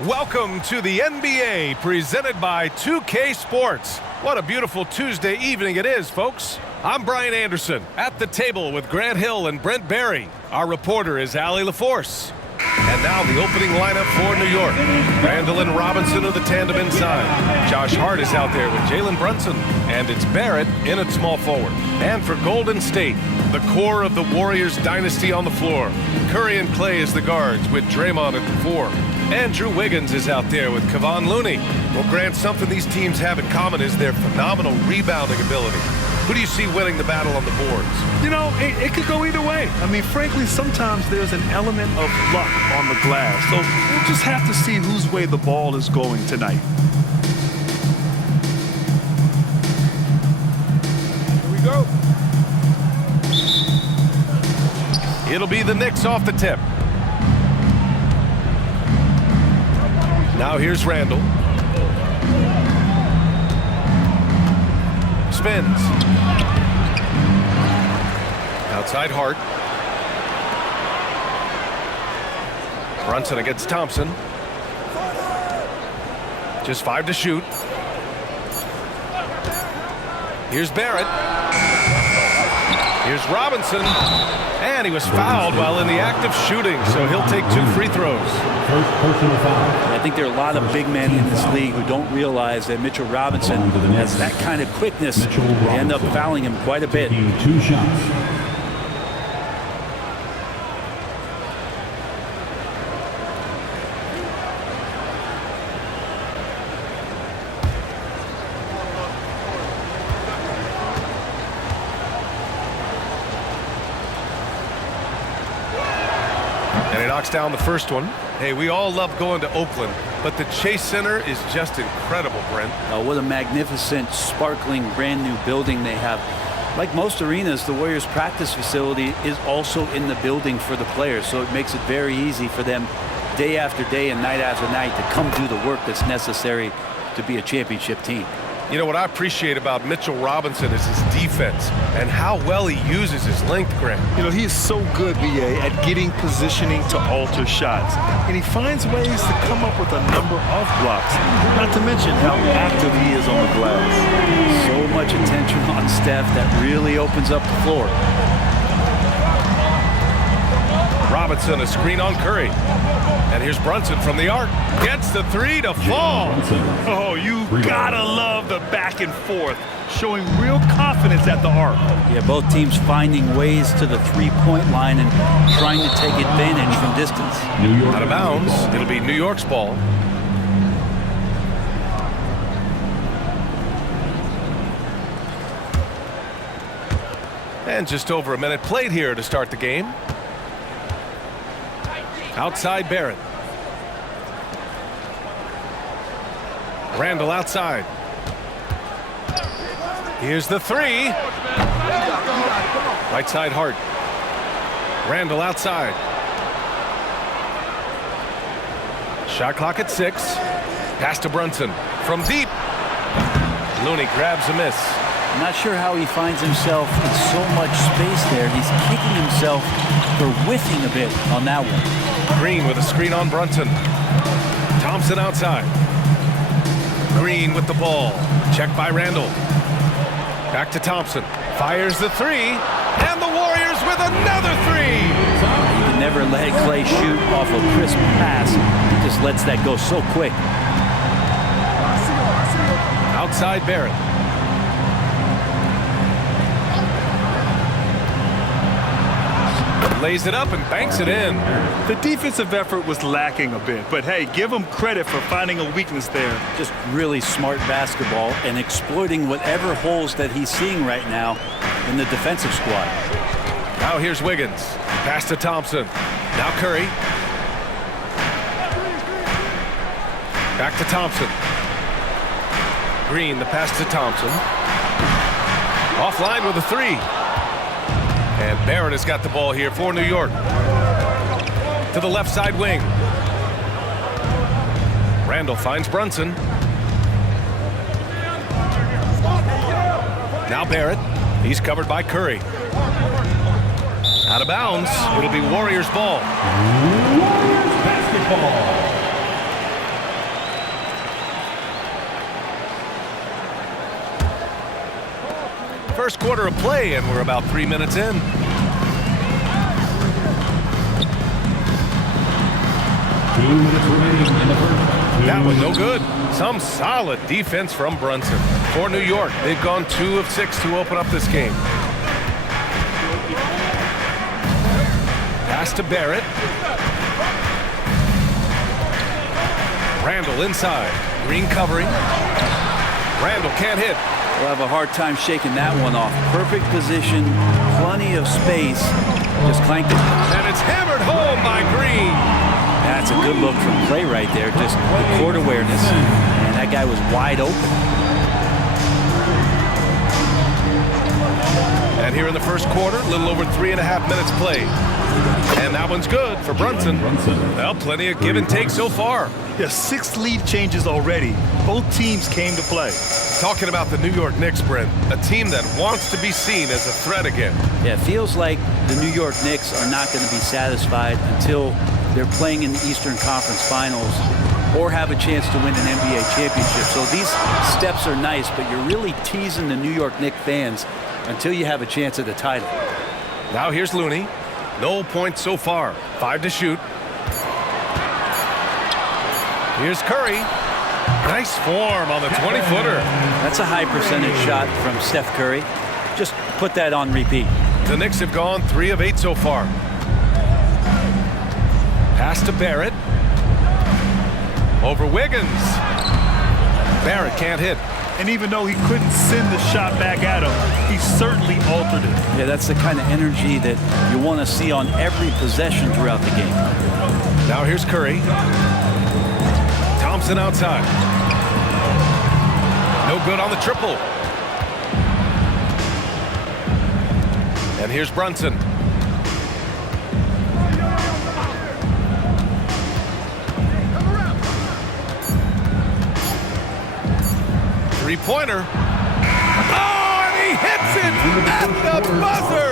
Welcome to the NBA, presented by 2K Sports. What a beautiful Tuesday evening it is, folks. I'm Brian Anderson, at the table with Grant Hill and Brent Barry. Our reporter is Allie LaForce. And now the opening lineup for New York. Randall and Robinson are the tandem inside. Josh Hart is out there with Jalen Brunson. And it's Barrett in at small forward. And for Golden State, the core of the Warriors dynasty on the floor. Curry and Clay as the guards with Draymond at the 4. Andrew Wiggins is out there with Kevon Looney. Well, Grant, something these teams have in common is their phenomenal rebounding ability. Who do you see winning the battle on the boards? You know, it could go either way. I mean, frankly, sometimes there's an element of luck on the glass. So we'll just have to see whose way the ball is going tonight. Here we go. It'll be the Knicks off the tip. Now here's Randall. Spins. Outside Hart. Brunson against Thompson. Just 5 to shoot. Here's Barrett. Here's Robinson. And he was fouled while in the act of shooting, so he'll take 2 free throws. First personal foul. I think there are a lot of big men in this league who don't realize that Mitchell Robinson has that kind of quickness. They end up fouling him quite a bit. 2 shots. And he knocks down the first one. Hey, we all love going to Oakland, but the Chase Center is just incredible, Brent. Oh, what a magnificent, sparkling, brand new building they have. Like most arenas, the Warriors practice facility is also in the building for the players, so it makes it very easy for them day after day and night after night to come do the work that's necessary to be a championship team. You know, what I appreciate about Mitchell Robinson is his defense and how well he uses his length, Grant. You know, he is so good, BA, at getting positioning to alter shots. And he finds ways to come up with a number of blocks, not to mention how active he is on the glass. So much attention on Steph that really opens up the floor. Robinson, a screen on Curry. And here's Brunson from the arc. Gets the 3 to fall. Oh, you gotta love the back and forth, showing real confidence at the arc. Yeah, both teams finding ways to the three-point line and trying to take advantage from distance. Out of bounds. It'll be New York's ball. And just over a minute played here to start the game. Outside Barrett. Randall outside. Here's the 3. Right side Hart. Randall outside. Shot clock at 6. Pass to Brunson from deep. Looney grabs a miss. I'm not sure how he finds himself in so much space there. He's kicking himself for whiffing a bit on that one. Green with a screen on Brunson. Thompson outside. Green with the ball. Checked by Randall. Back to Thompson. Fires the 3. And the Warriors with another 3. You can never let Clay shoot off a crisp pass. He just lets that go so quick. Outside Barrett. Lays it up and banks it in. The defensive effort was lacking a bit, but hey, give him credit for finding a weakness there. Just really smart basketball and exploiting whatever holes that he's seeing right now in the defensive squad. Now here's Wiggins. Pass to Thompson. Now Curry. Back to Thompson. Green, the pass to Thompson. Offline with a 3. And Barrett has got the ball here for New York. To the left side wing. Randall finds Brunson. Now Barrett. He's covered by Curry. Out of bounds. It'll be Warriors ball. Warriors basketball. First quarter of play, and we're about 3 minutes in. That was no good. Some solid defense from Brunson. For New York, they've gone 2 of 6 to open up this game. Pass to Barrett. Randall inside. Green covering. Randall can't hit. We'll have a hard time shaking that one off. Perfect position, plenty of space. Just clanked it. And it's hammered home by Green. That's a good look from play right there. Just the court awareness. And that guy was wide open. And here in the first quarter, a little over 3.5 minutes played. And that one's good for Brunson. Well, plenty of give and take so far. Yeah, 6 lead changes already. Both teams came to play. Talking about the New York Knicks, Brent, a team that wants to be seen as a threat again. Yeah, it feels like the New York Knicks are not going to be satisfied until they're playing in the Eastern Conference Finals or have a chance to win an NBA championship. So these steps are nice, but you're really teasing the New York Knicks fans until you have a chance at the title. Now here's Looney. No points so far. 5 to shoot. Here's Curry. Nice form on the 20-footer. That's a high percentage shot from Steph Curry. Just put that on repeat. The Knicks have gone 3 of 8 so far. Pass to Barrett. Over Wiggins. Barrett can't hit. And even though he couldn't send the shot back at him, he certainly altered it. Yeah, that's the kind of energy that you want to see on every possession throughout the game. Now here's Curry. Thompson outside. No good on the triple. And here's Brunson. Three-pointer. Oh, and he hits it at the buzzer.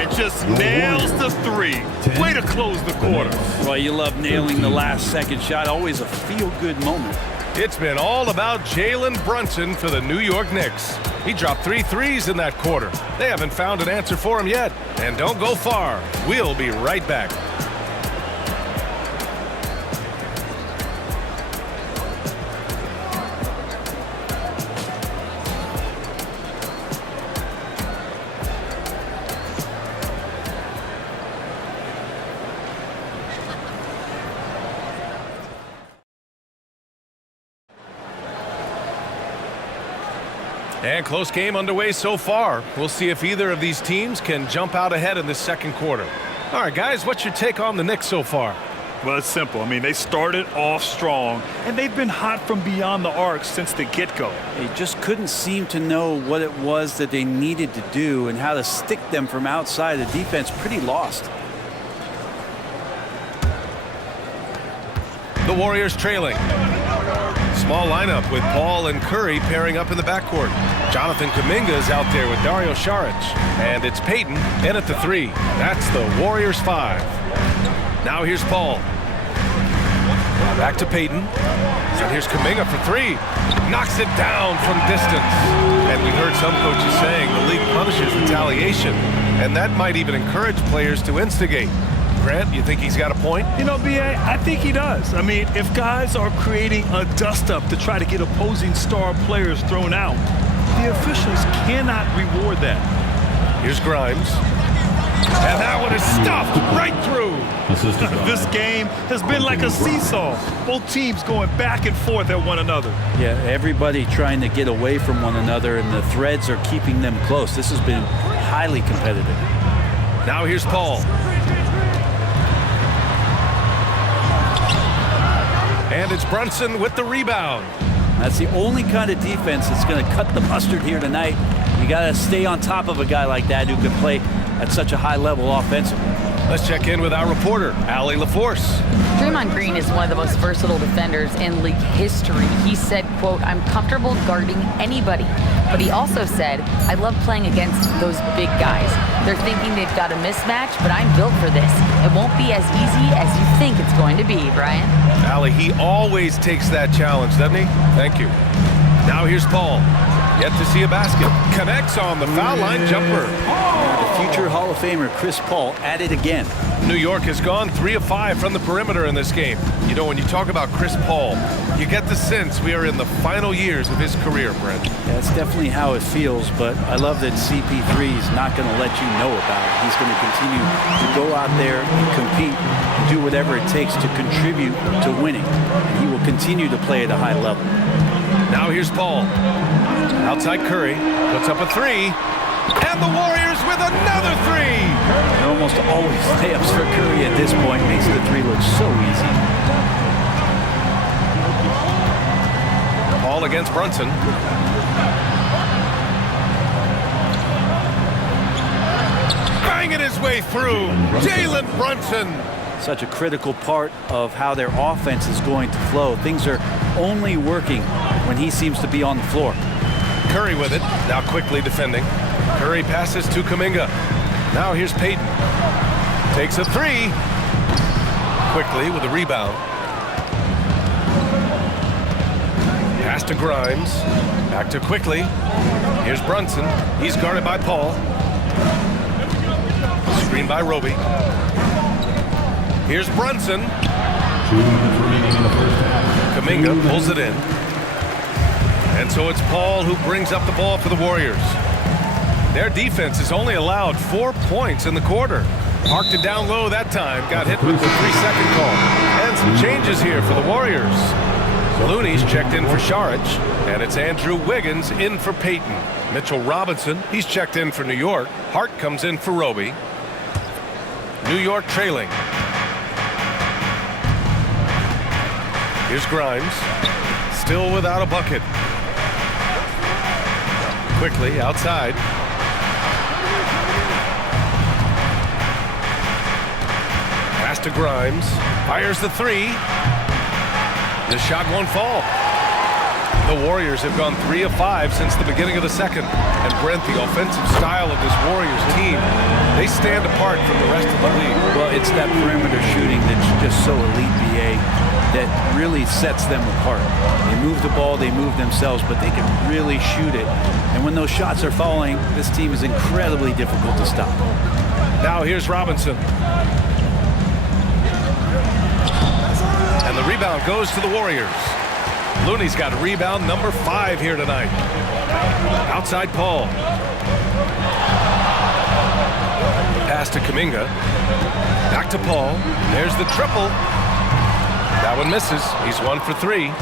And just nails the 3. Way to close the quarter. Well, you love nailing the last second shot. Always a feel-good moment. It's been all about Jalen Brunson for the New York Knicks. He dropped 3 threes in that quarter. They haven't found an answer for him yet. And don't go far. We'll be right back. And close game underway so far. We'll see if either of these teams can jump out ahead in this second quarter. All right, guys, what's your take on the Knicks so far? Well, it's simple. I mean, they started off strong, and they've been hot from beyond the arc since the get-go. They just couldn't seem to know what it was that they needed to do and how to stick them from outside. The defense pretty lost. The Warriors trailing. Small lineup with Paul and Curry pairing up in the backcourt. Jonathan Kuminga is out there with Dario Saric. And it's Payton in at the 3. That's the Warriors 5. Now here's Paul. Back to Payton. And here's Kuminga for 3. Knocks it down from distance. And we heard some coaches saying the league punishes retaliation. And that might even encourage players to instigate. Grant, you think he's got a point? You know, B.A., I think he does. I mean, if guys are creating a dust-up to try to get opposing star players thrown out, the officials cannot reward that. Here's Grimes. And that one is stuffed right through. This game has been like a seesaw. Both teams going back and forth at one another. Yeah, everybody trying to get away from one another, and the threads are keeping them close. This has been highly competitive. Now here's Paul. And it's Brunson with the rebound. That's the only kind of defense that's going to cut the mustard here tonight. You got to stay on top of a guy like that who can play at such a high level offensively. Let's check in with our reporter, Allie LaForce. Draymond Green is one of the most versatile defenders in league history. He said, quote, "I'm comfortable guarding anybody." But he also said, "I love playing against those big guys. They're thinking they've got a mismatch, but I'm built for this. It won't be as easy as you think it's going to be," Brian. Allie, he always takes that challenge, doesn't he? Thank you. Now here's Paul. Yet to see a basket. Connects on the foul line jumper. The future Hall of Famer Chris Paul at it again. New York has gone 3 of 5 from the perimeter in this game. You know, when you talk about Chris Paul, you get the sense we are in the final years of his career, Brent. That's definitely how it feels, but I love that CP3 is not going to let you know about it. He's going to continue to go out there and compete and do whatever it takes to contribute to winning. And he will continue to play at a high level. Now here's Paul. Outside Curry, puts up a 3. And the Warriors with another 3. They're almost always layups for Curry at this point. Makes the 3 look so easy. Paul against Brunson. Banging his way through. Jalen Brunson. Such a critical part of how their offense is going to flow. Things are only working when he seems to be on the floor. Curry with it, now quickly defending. Curry passes to Kuminga. Now here's Payton. Takes a 3. Quickly with a rebound. Pass to Grimes. Back to Quickly. Here's Brunson. He's guarded by Paul. Screen by Roby. Here's Brunson. 2 minutes remaining in the first half. Kuminga pulls it in. And so it's Paul who brings up the ball for the Warriors. Their defense has only allowed 4 points in the quarter. Marked it down low that time. Got hit with the 3-second call. And some changes here for the Warriors. Looney's checked in for Saric. And it's Andrew Wiggins in for Payton. Mitchell Robinson, he's checked in for New York. Hart comes in for Roby. New York trailing. Here's Grimes. Still without a bucket. Quickly outside. Pass to Grimes. Fires the 3. The shot won't fall. The Warriors have gone 3 of 5 since the beginning of the second. And Brent, the offensive style of this Warriors team, they stand apart from the rest of the league. Well, it's that perimeter shooting that's just so elite, BA, that really sets them apart. They move the ball, they move themselves, but they can really shoot it. And when those shots are falling, this team is incredibly difficult to stop. Now here's Robinson. And the rebound goes to the Warriors. Looney's got rebound number 5 here tonight. Outside Paul. Pass to Kuminga. Back to Paul. There's the triple. That one misses. He's 1 for 3.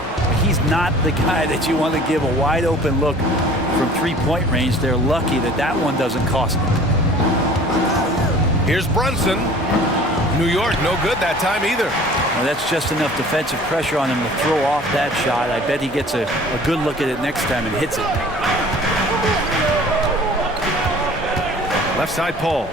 He's not the guy that you want to give a wide open look from 3-point range. They're lucky that that one doesn't cost them. Here's Brunson. New York no good that time either. Well, that's just enough defensive pressure on him to throw off that shot. I bet he gets a good look at it next time and hits it. Left side Paul.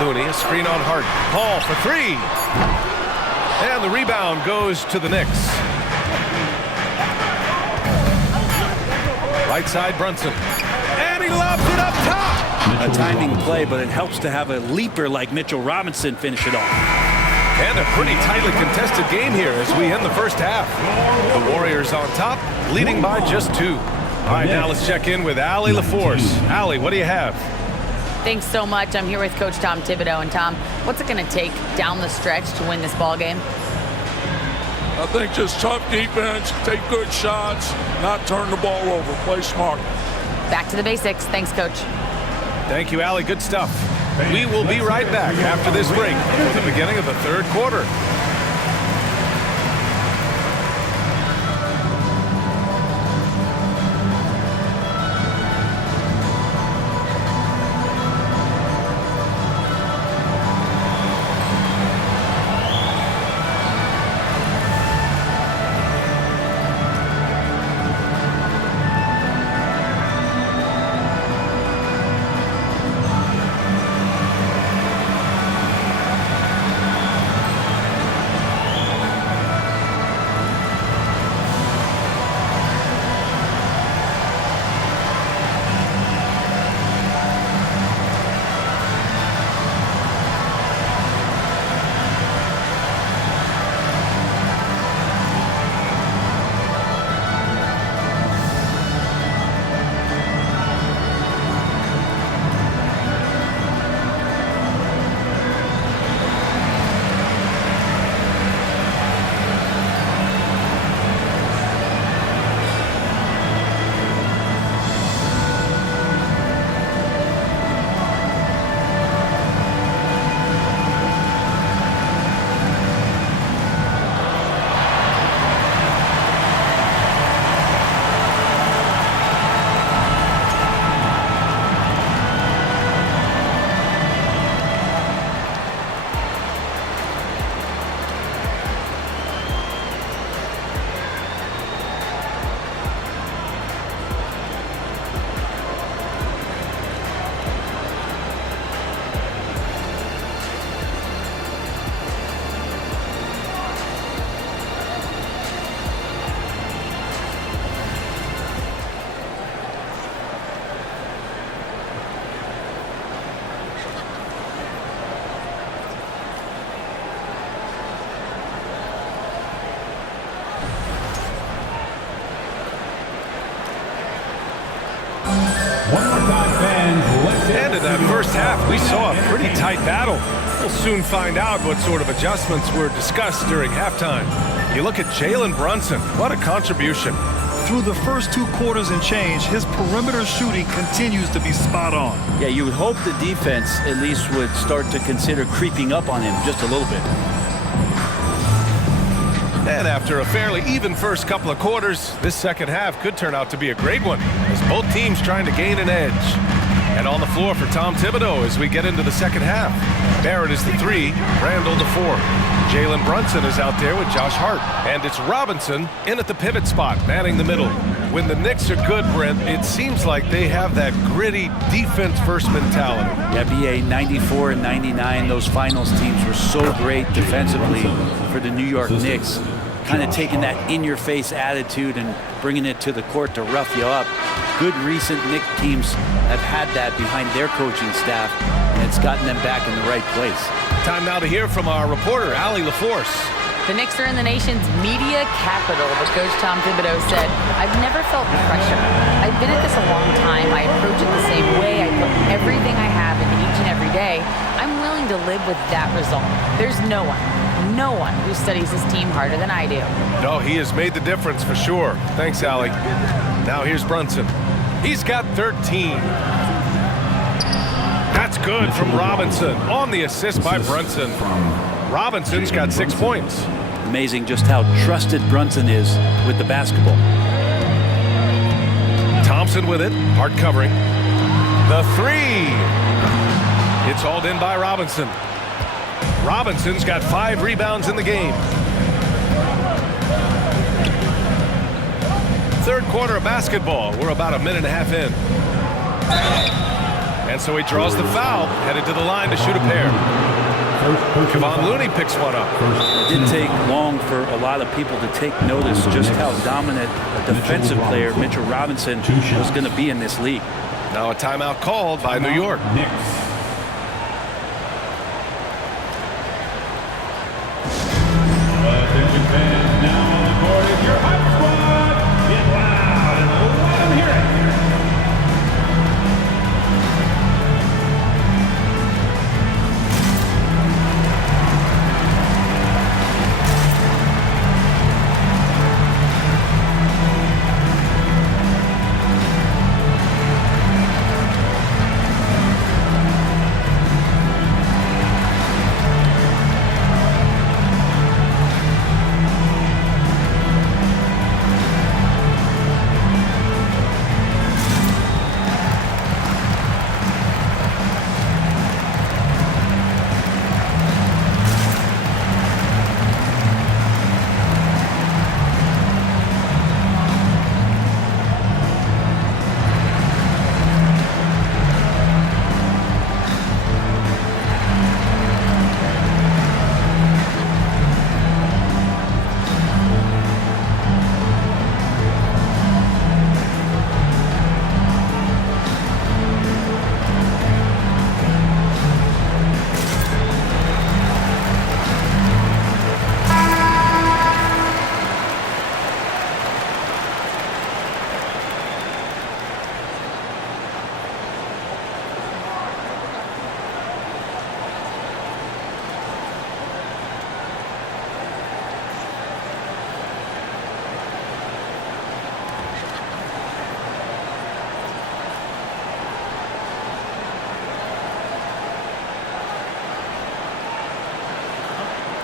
Looney, a screen on Hart. Paul for 3. And the rebound goes to the Knicks. Right side Brunson. And he lobs it up top. A timing play, but it helps to have a leaper like Mitchell Robinson finish it off. And a pretty tightly contested game here as we end the first half. The Warriors on top, leading by just 2. All right, now let's check in with Allie LaForce. Allie, what do you have? Thanks so much. I'm here with Coach Tom Thibodeau. And Tom, what's it going to take down the stretch to win this ball game? I think just tough defense, take good shots, not turn the ball over, play smart. Back to the basics. Thanks, Coach. Thank you, Allie. Good stuff. We will be right back after this break for the beginning of the third quarter. And in that first half, we saw a pretty tight battle. We'll soon find out what sort of adjustments were discussed during halftime. You look at Jalen Brunson. What a contribution. Through the first 2 quarters and change, his perimeter shooting continues to be spot on. Yeah, you would hope the defense at least would start to consider creeping up on him just a little bit. And after a fairly even first couple of quarters, this second half could turn out to be a great one as both teams trying to gain an edge. And on the floor for Tom Thibodeau as we get into the second half. Barrett is the 3, Randall the 4. Jalen Brunson is out there with Josh Hart. And it's Robinson in at the pivot spot, manning the middle. When the Knicks are good, Brent, it seems like they have that gritty defense-first mentality. Yeah, BA 94 and 99, those finals teams were so great defensively for the New York Knicks. Kind of taking that in-your-face attitude and bringing it to the court to rough you up. Good recent Knicks teams have had that behind their coaching staff, and it's gotten them back in the right place. Time now to hear from our reporter, Allie LaForce. The Knicks are in the nation's media capital, but Coach Tom Thibodeau said, "I've never felt pressure. I've been at this a long time. I approach it the same way. I put everything I have into each and every day. I'm willing to live with that result. There's no one who studies his team harder than I do." No, he has made the difference for sure. Thanks, Allie. Now here's Brunson. He's got 13. That's good from Robinson on the assist by Brunson. Robinson's got 6 points. Amazing just how trusted Brunson is with the basketball. Thompson with it, hard covering. The 3. It's hauled in by Robinson. Robinson's got 5 rebounds in the game. Third quarter of basketball. We're about a minute and a half in. And so he draws the foul, headed to the line to shoot a pair. Kevon Looney picks one up. It didn't take long for a lot of people to take notice just how dominant a defensive player Mitchell Robinson was going to be in this league. Now a timeout called by New York. Attention fans, now on the court is your hype squad. Get loud and let them hear it.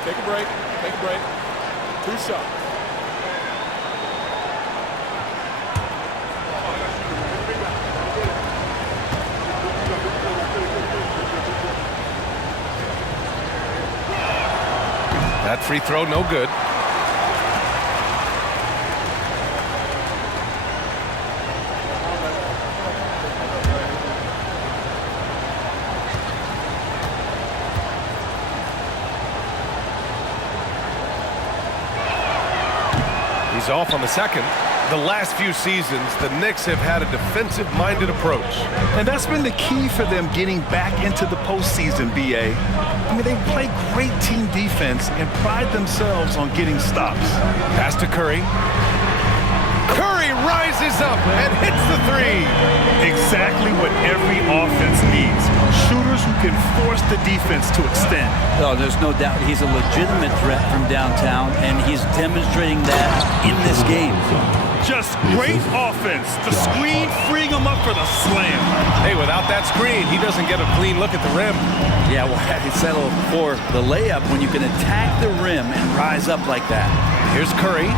Take a break. Take a break. 2 shots. That free throw, no good. He's off on the second. The last few seasons, the Knicks have had a defensive-minded approach. And that's been the key for them getting back into the postseason, BA. I mean, they play great team defense and pride themselves on getting stops. Pass to Curry. Curry rises up and hits the three. Exactly what every offense needs. Shooters who can force the defense to extend. Oh, there's no doubt he's a legitimate threat from downtown, and he's demonstrating that in this game. Just great offense. The screen freeing him up for the slam. Hey, without that screen, he doesn't get a clean look at the rim. Yeah, well, he settled for the layup when you can attack the rim and rise up like that. Here's Curry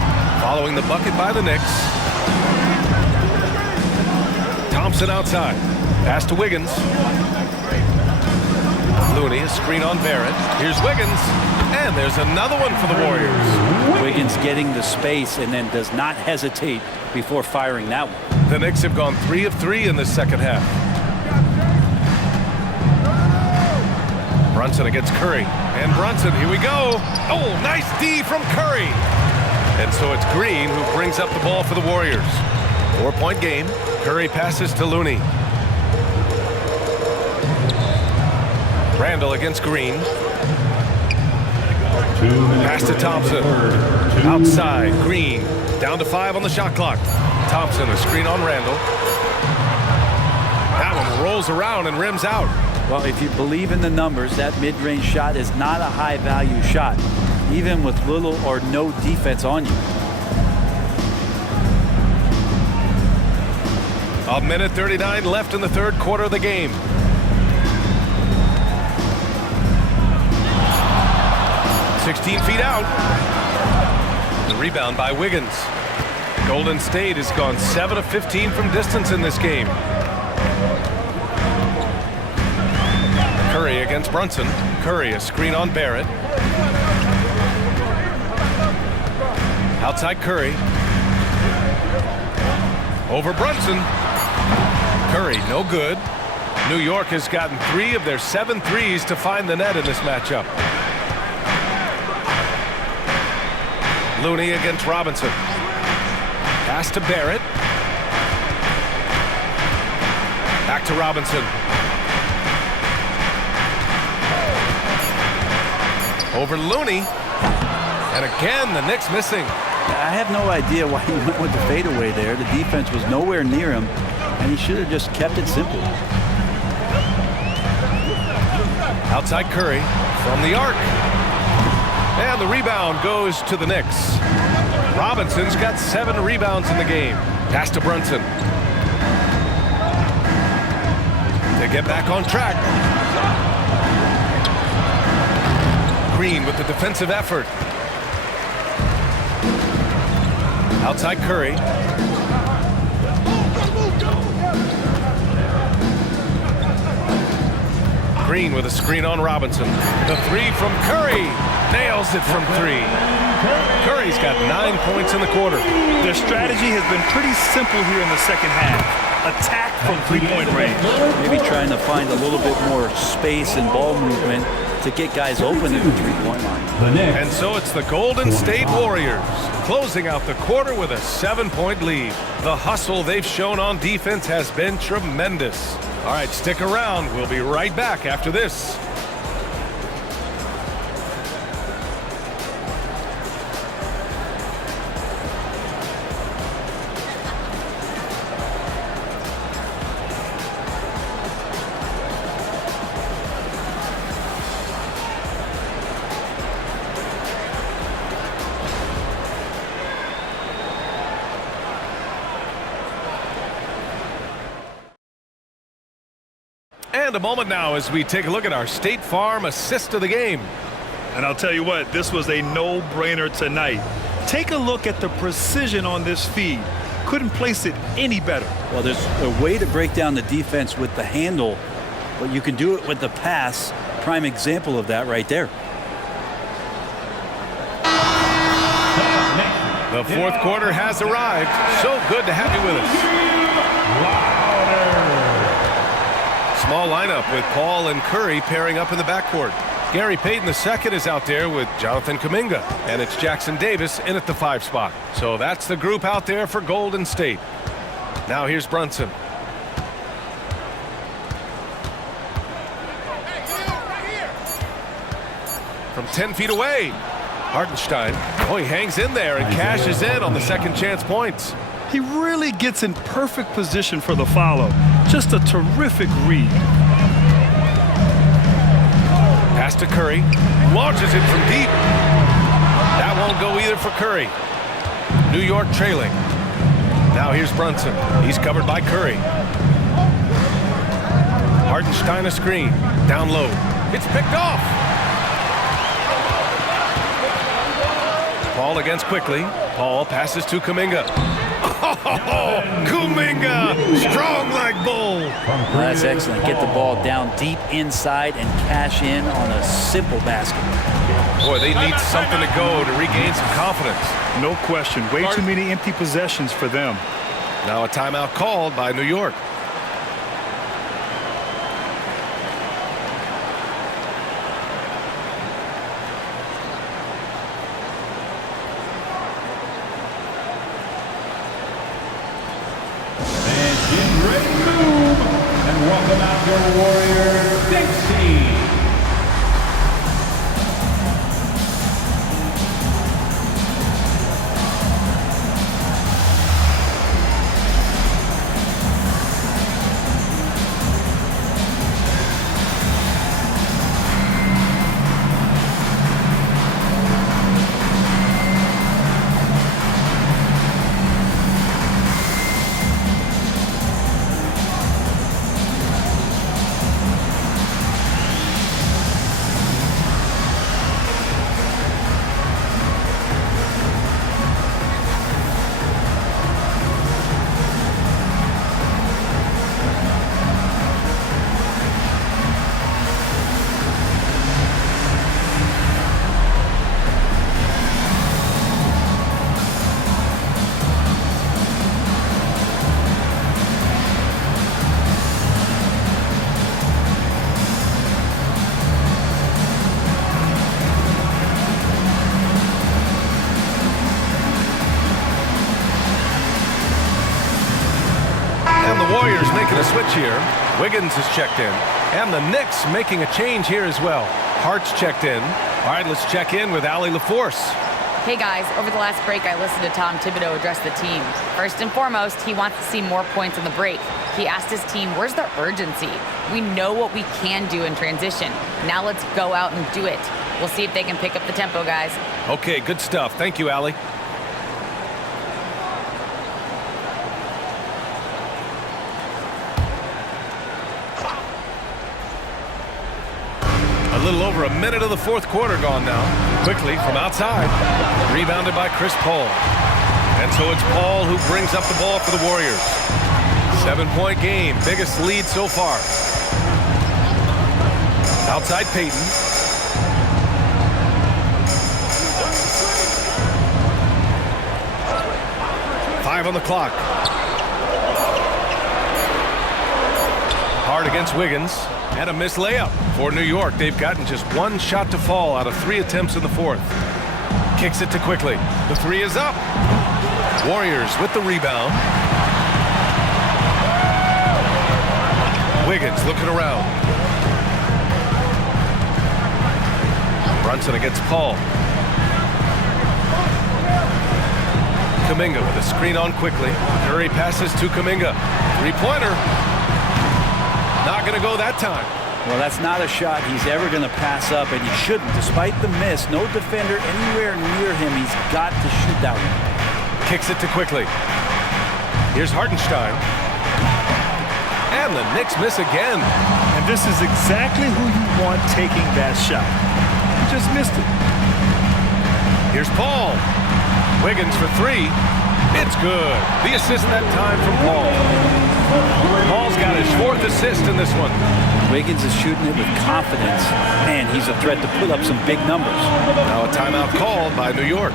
following the bucket by the Knicks. Thompson outside. Pass to Wiggins. Looney, a screen on Barrett. Here's Wiggins. And there's another one for the Warriors. Wiggins getting the space and then does not hesitate before firing that one. The Knicks have gone 3 of 3 in the second half. Brunson against Curry. And Brunson, here we go. Oh, nice D from Curry. And so it's Green who brings up the ball for the Warriors. 4-point game. Curry passes to Looney. Randall against Green. Pass to Thompson. Outside, Green. Down to 5 on the shot clock. Thompson, a screen on Randall. That one rolls around and rims out. Well, if you believe in the numbers, that mid-range shot is not a high-value shot, even with little or no defense on you. A minute 39 left in the third quarter of the game. "16 feet out. The rebound by Wiggins. Golden State has gone 7 of 15 from distance in this game. Curry against Brunson. Curry, a screen on Barrett. Outside Curry. Over Brunson. Curry, no good. New York has gotten 3 of their 7 threes to find the net in this matchup. Looney against Robinson. Pass to Barrett. Back to Robinson. Over Looney. And again, the Knicks missing. I have no idea why he went with the fadeaway there. The defense was nowhere near him, and he should have just kept it simple. Outside Curry from the arc. And the rebound goes to the Knicks. Robinson's got 7 rebounds in the game. Pass to Brunson. To get back on track. Green with the defensive effort. Outside Curry. Green with a screen on Robinson. The 3 from Curry. Nails it from 3. Curry's got 9 points in the quarter. Their strategy has been pretty simple here in the second half. Attack from 3-point range. Maybe trying to find a little bit more space and ball movement to get guys open at the 3-point line. And so it's the Golden State Warriors closing out the quarter with a 7-point lead. The hustle they've shown on defense has been tremendous. All right, stick around. We'll be right back after this. And a moment now as we take a look at our State Farm assist of the game. And I'll tell you what, this was a no-brainer tonight. Take a look at the precision on this feed. Couldn't place it any better. Well, there's a way to break down the defense with the handle, but you can do it with the pass. Prime example of that right there. The fourth quarter has arrived. So good to have you with us. Small lineup with Paul and Curry pairing up in the backcourt. Gary Payton II is out there with Jonathan Kuminga, and it's Jackson Davis in at the 5 spot. So that's the group out there for Golden State. Now here's Brunson. From 10 feet away, Hartenstein. Oh, he hangs in there and cashes in on the second chance points. He really gets in perfect position for the follow. Just a terrific read. Pass to Curry. Launches it from deep. That won't go either for Curry. New York trailing. Now here's Brunson. He's covered by Curry. Hartenstein a screen. Down low. It's picked off. Paul against quickly. Paul passes to Kuminga. Oh, Kuminga! Strong like bull. Well, that's excellent. Get the ball down deep inside and cash in on a simple basket. Boy, they need something to go to regain some confidence. No question. Way too many empty possessions for them. Now a timeout called by New York. Welcome out your Warriors, Knicks. Warriors making a switch here. Wiggins is checked in. And the Knicks making a change here as well. Hart's checked in. All right, let's check in with Allie LaForce. Hey guys, over the last break I listened to Tom Thibodeau address the team. First and foremost, he wants to see more points on the break. He asked his team, where's the urgency? We know what we can do in transition. Now let's go out and do it. We'll see if they can pick up the tempo, guys. Okay, good stuff. Thank you, Allie. A little over a minute of the fourth quarter gone now. Quickly from outside. Rebounded by Chris Paul. And so it's Paul who brings up the ball for the Warriors. 7-point game. Biggest lead so far. Outside Payton. Five on the clock. Hard against Wiggins. And a missed layup for New York. They've gotten just one shot to fall out of 3 attempts in the fourth. Kicks it to quickly. The three is up. Warriors with the rebound. Wiggins looking around. Brunson against Paul. Kuminga with a screen on quickly. Curry passes to Kuminga. Three-pointer. Not going to go that time. Well, that's not a shot he's ever going to pass up, and he shouldn't. Despite the miss, no defender anywhere near him. He's got to shoot that one. Kicks it to quickly. Here's Hartenstein. And the Knicks miss again. And this is exactly who you want taking that shot. He just missed it. Here's Paul. Wiggins for three. It's good. The assist that time from Paul. Paul's got his fourth assist in this one. Wiggins is shooting it with confidence, and he's a threat to put up some big numbers. Now a timeout called by New York.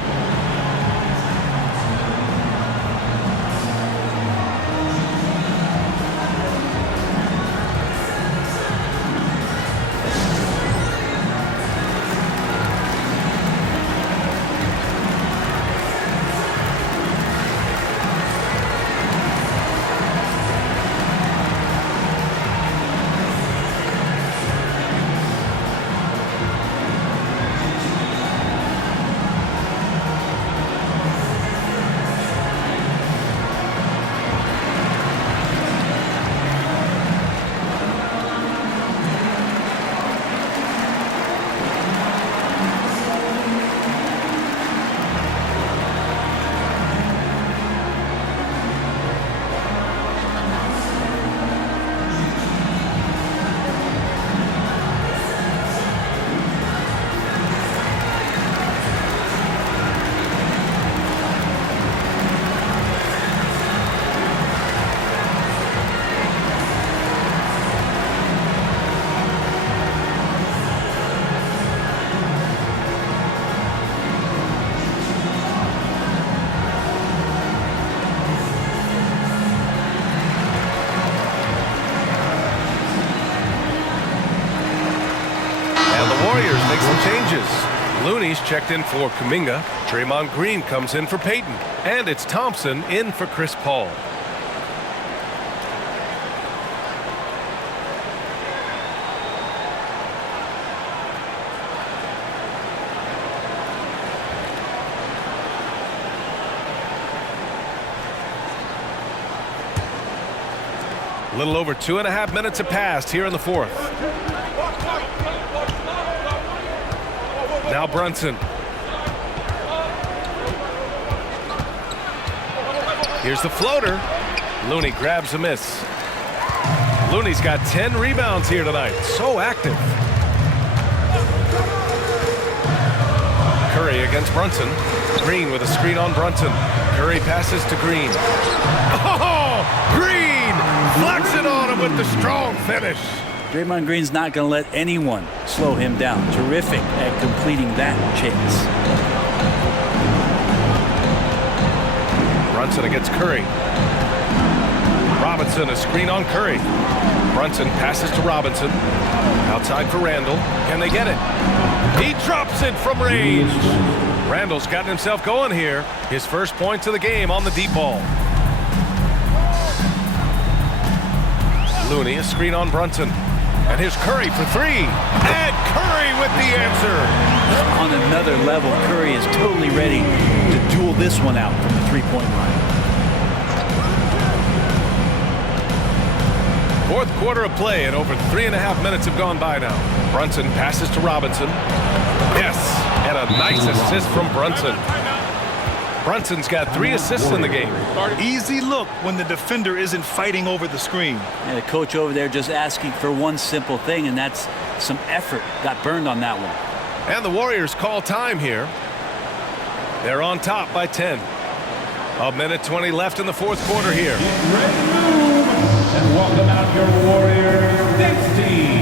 Warriors make some changes. Looney's checked in for Kuminga. Draymond Green comes in for Payton. And it's Thompson in for Chris Paul. A little over 2.5 minutes have passed here in the fourth. Now Brunson. Here's the floater. Looney grabs a miss. Looney's got 10 rebounds here tonight. So active. Curry against Brunson. Green with a screen on Brunson. Curry passes to Green. Oh, Green flex it on him with the strong finish. Draymond Green's not going to let anyone slow him down. Terrific at completing that chase. Brunson against Curry. Robinson, a screen on Curry. Brunson passes to Robinson. Outside for Randall. Can they get it? He drops it from range. Randall's gotten himself going here. His first points of the game on the deep ball. Looney, a screen on Brunson. And here's Curry for three. And Curry with the answer. On another level, Curry is totally ready to duel this one out from the three-point line. Fourth quarter of play, and over 3.5 minutes have gone by now. Brunson passes to Robinson. Yes, and a nice assist from Brunson. Brunson's got 3 assists in the game. Easy look when the defender isn't fighting over the screen. And the coach over there just asking for one simple thing, and that's some effort. Got burned on that one. And the Warriors call time here. They're on top by 10. 1:20 left in the fourth quarter here. Get ready to move and welcome out your Warrior Knicks team.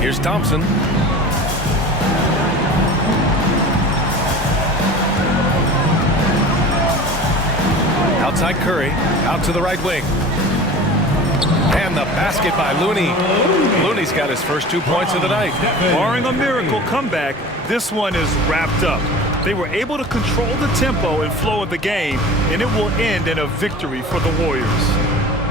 Here's Thompson. Outside Curry, out to the right wing. And the basket by Looney. Looney's got his first 2 points of the night. Barring a miracle comeback, this one is wrapped up. They were able to control the tempo and flow of the game, and it will end in a victory for the Warriors.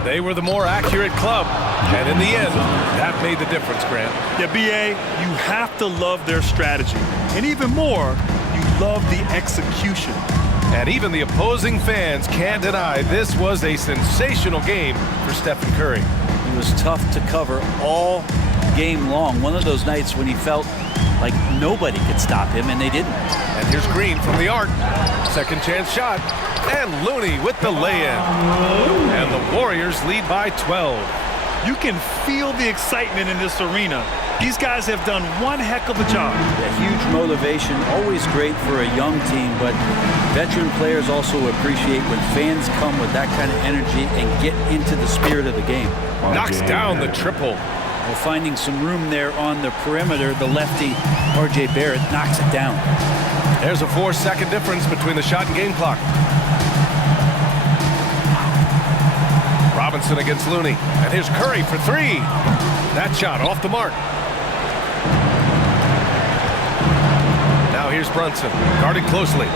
They were the more accurate club, and in the end, that made the difference, Grant. Yeah, B.A., you have to love their strategy. And even more, you love the execution. And even the opposing fans can't deny this was a sensational game for Stephen Curry. He was tough to cover all game long. One of those nights when he felt like nobody could stop him, and they didn't. And here's Green from the arc. Second chance shot. And Looney with the lay-in. And the Warriors lead by 12. You can feel the excitement in this arena. These guys have done one heck of a job. A huge motivation, always great for a young team, but veteran players also appreciate when fans come with that kind of energy and get into the spirit of the game. Knocks down the triple. Well, finding some room there on the perimeter, the lefty, R.J. Barrett, knocks it down. There's a 4-second difference between the shot and game clock. Robinson against Looney. And here's Curry for 3. That shot off the mark. Now here's Brunson, guarded closely.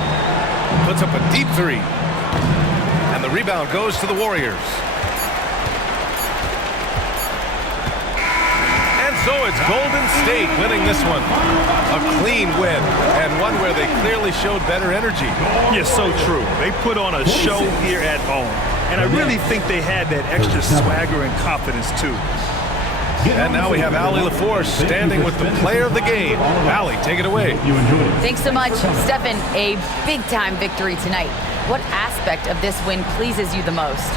Puts up a deep 3. And the rebound goes to the Warriors. So it's Golden State winning this one. A clean win, and one where they clearly showed better energy. Yes, so true. They put on a show here at home. And I really think they had that extra swagger and confidence, too. And now we have Allie LaForce standing with the player of the game. Allie, take it away. Thanks so much, Stephen. A big-time victory tonight. What aspect of this win pleases you the most?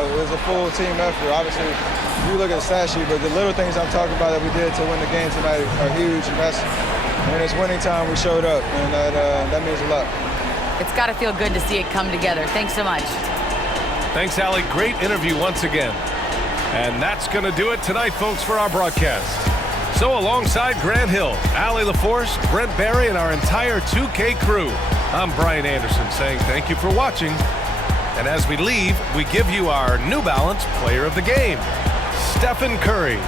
It was a full team effort. Obviously, you look at the stat sheet, but the little things I'm talking about that we did to win the game tonight are huge. And that's when it's winning time, we showed up, and that means a lot. It's got to feel good to see it come together. Thanks so much. Thanks, Allie. Great interview once again. And that's going to do it tonight, folks, for our broadcast. So alongside Grant Hill, Allie LaForce, Brent Barry, and our entire 2K crew, I'm Brian Anderson saying thank you for watching. And as we leave, we give you our New Balance Player of the Game, Stephen Curry.